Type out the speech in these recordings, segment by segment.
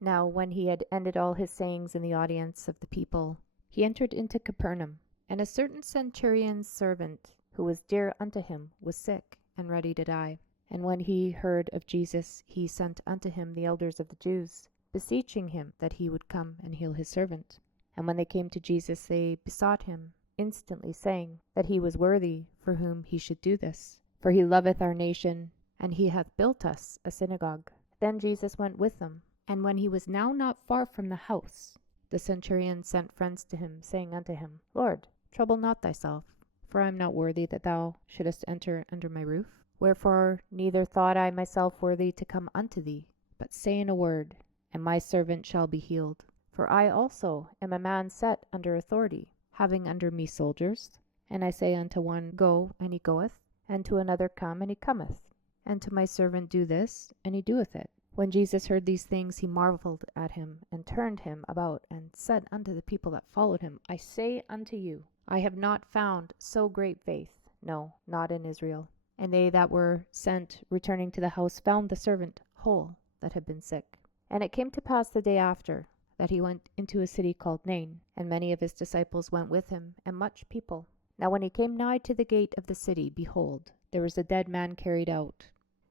Now when he had ended all his sayings in the audience of the people, he entered into Capernaum. And a certain centurion's servant, who was dear unto him, was sick, and ready to die. And when he heard of Jesus, he sent unto him the elders of the Jews, beseeching him that he would come and heal his servant. And when they came to Jesus, they besought him instantly, saying that he was worthy for whom he should do this. For he loveth our nation, and he hath built us a synagogue. Then Jesus went with them. And when he was now not far from the house, the centurion sent friends to him, saying unto him, Lord, trouble not thyself, for I am not worthy that thou shouldest enter under my roof. Wherefore neither thought I myself worthy to come unto thee, but say in a word, and my servant shall be healed. For I also am a man set under authority, having under me soldiers. And I say unto one, Go, and he goeth, and to another, Come, and he cometh, and to my servant, Do this, and he doeth it. When Jesus heard these things, he marveled at him, and turned him about, and said unto the people that followed him, I say unto you, I have not found so great faith, no, not in Israel. And they that were sent, returning to the house, found the servant whole that had been sick. And it came to pass the day after, that he went into a city called Nain, and many of his disciples went with him, and much people. Now when he came nigh to the gate of the city, behold, there was a dead man carried out,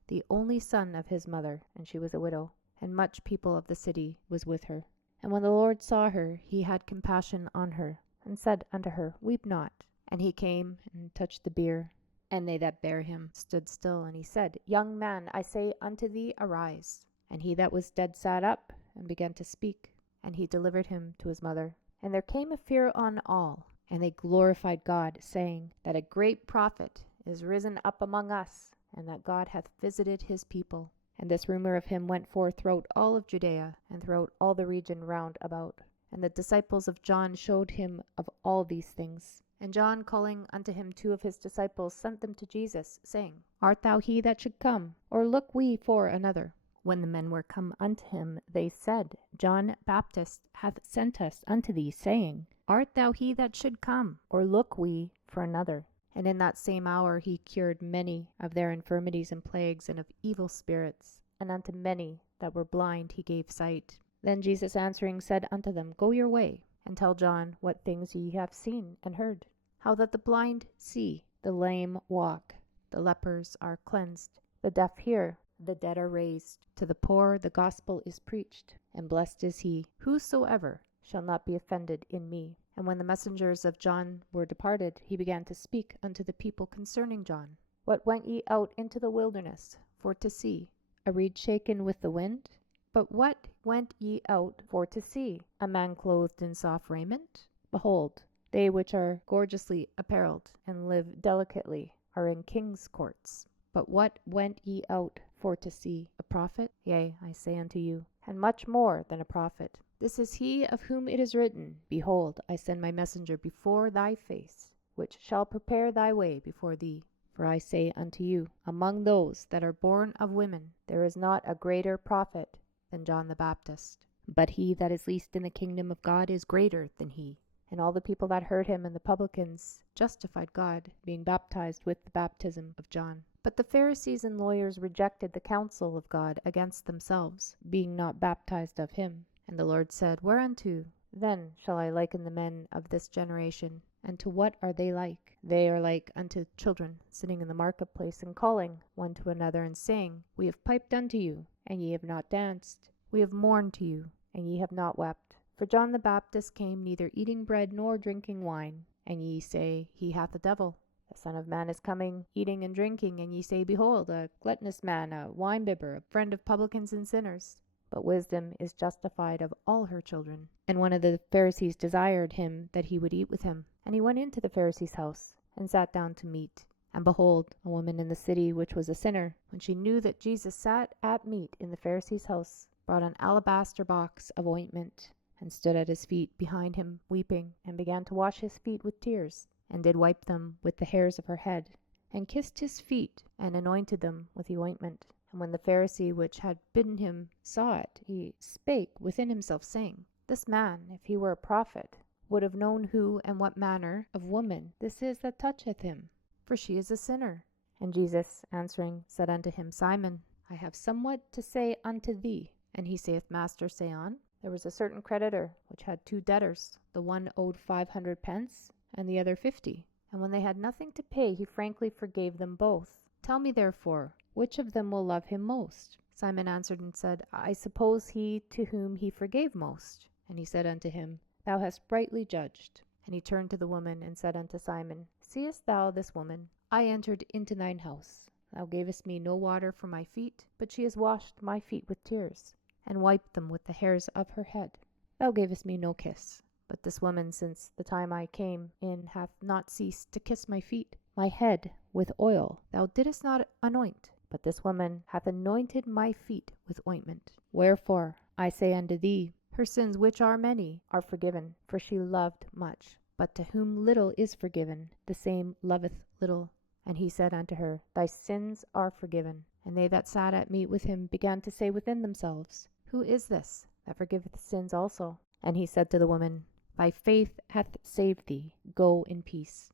the only son of his mother, and she was a widow, and much people of the city was with her. And when the Lord saw her, he had compassion on her, and said unto her, Weep not. And he came and touched the bier, and they that bare him stood still. And he said, Young man, I say unto thee, arise. And he that was dead sat up, and began to speak. And he delivered him to his mother. And there came a fear on all, and they glorified God, saying, That a great prophet is risen up among us, and that God hath visited his people. And this rumor of him went forth throughout all of Judea, and throughout all the region round about. And the disciples of John showed him of all these things. And John, calling unto him 2 of his disciples, sent them to Jesus, saying, Art thou he that should come, or look we for another? When the men were come unto him, they said, John Baptist hath sent us unto thee, saying, Art thou he that should come, or look we for another? And in that same hour he cured many of their infirmities and plagues, and of evil spirits, and unto many that were blind he gave sight. Then Jesus answering said unto them, Go your way, and tell John what things ye have seen and heard, how that the blind see, the lame walk, the lepers are cleansed, the deaf hear, the dead are raised, to the poor the gospel is preached, and blessed is he whosoever shall not be offended in me. And when the messengers of John were departed, he began to speak unto the people concerning John. What went ye out into the wilderness for to see? A reed shaken with the wind? But what went ye out for to see? A man clothed in soft raiment? Behold, they which are gorgeously apparelled, and live delicately, are in kings' courts. But what went ye out for to see? A prophet? Yea, I say unto you, and much more than a prophet. This is he of whom it is written, Behold, I send my messenger before thy face, which shall prepare thy way before thee. For I say unto you, among those that are born of women, there is not a greater prophet than John the Baptist. But he that is least in the kingdom of God is greater than he. And all the people that heard him and the publicans justified God, being baptized with the baptism of John. But the Pharisees and lawyers rejected the counsel of God against themselves, being not baptized of him. And the Lord said, Whereunto then shall I liken the men of this generation? And to what are they like? They are like unto children sitting in the marketplace, and calling one to another, and saying, We have piped unto you, and ye have not danced. We have mourned to you, and ye have not wept. For John the Baptist came neither eating bread nor drinking wine, and ye say, He hath a devil. The Son of Man is coming, eating and drinking, and ye say, Behold, a gluttonous man, a winebibber, a friend of publicans and sinners. But wisdom is justified of all her children. And one of the Pharisees desired him that he would eat with him. And he went into the Pharisee's house, and sat down to meat. And behold, a woman in the city, which was a sinner, when she knew that Jesus sat at meat in the Pharisee's house, brought an alabaster box of ointment, and stood at his feet behind him, weeping, and began to wash his feet with tears, and did wipe them with the hairs of her head, and kissed his feet, and anointed them with the ointment. And when the Pharisee which had bidden him saw it, he spake within himself, saying, This man, if he were a prophet, would have known who and what manner of woman this is that toucheth him, for she is a sinner. And Jesus answering said unto him, Simon, I have somewhat to say unto thee. And he saith, Master, say on. There was a certain creditor which had 2 debtors. The one owed 500 pence, and the other 50. And when they had nothing to pay, he frankly forgave them both. Tell me therefore, which of them will love him most? Simon answered and said, I suppose he to whom he forgave most. And he said unto him, Thou hast rightly judged. And he turned to the woman and said unto Simon, Seest thou this woman? I entered into thine house. Thou gavest me no water for my feet, but she has washed my feet with tears, and wiped them with the hairs of her head. Thou gavest me no kiss, but this woman since the time I came in hath not ceased to kiss my feet. My head with oil thou didst not anoint, but this woman hath anointed my feet with ointment. Wherefore, I say unto thee, her sins, which are many, are forgiven, for she loved much. But to whom little is forgiven, the same loveth little. And he said unto her, Thy sins are forgiven. And they that sat at meat with him began to say within themselves, Who is this that forgiveth sins also? And he said to the woman, Thy faith hath saved thee. Go in peace.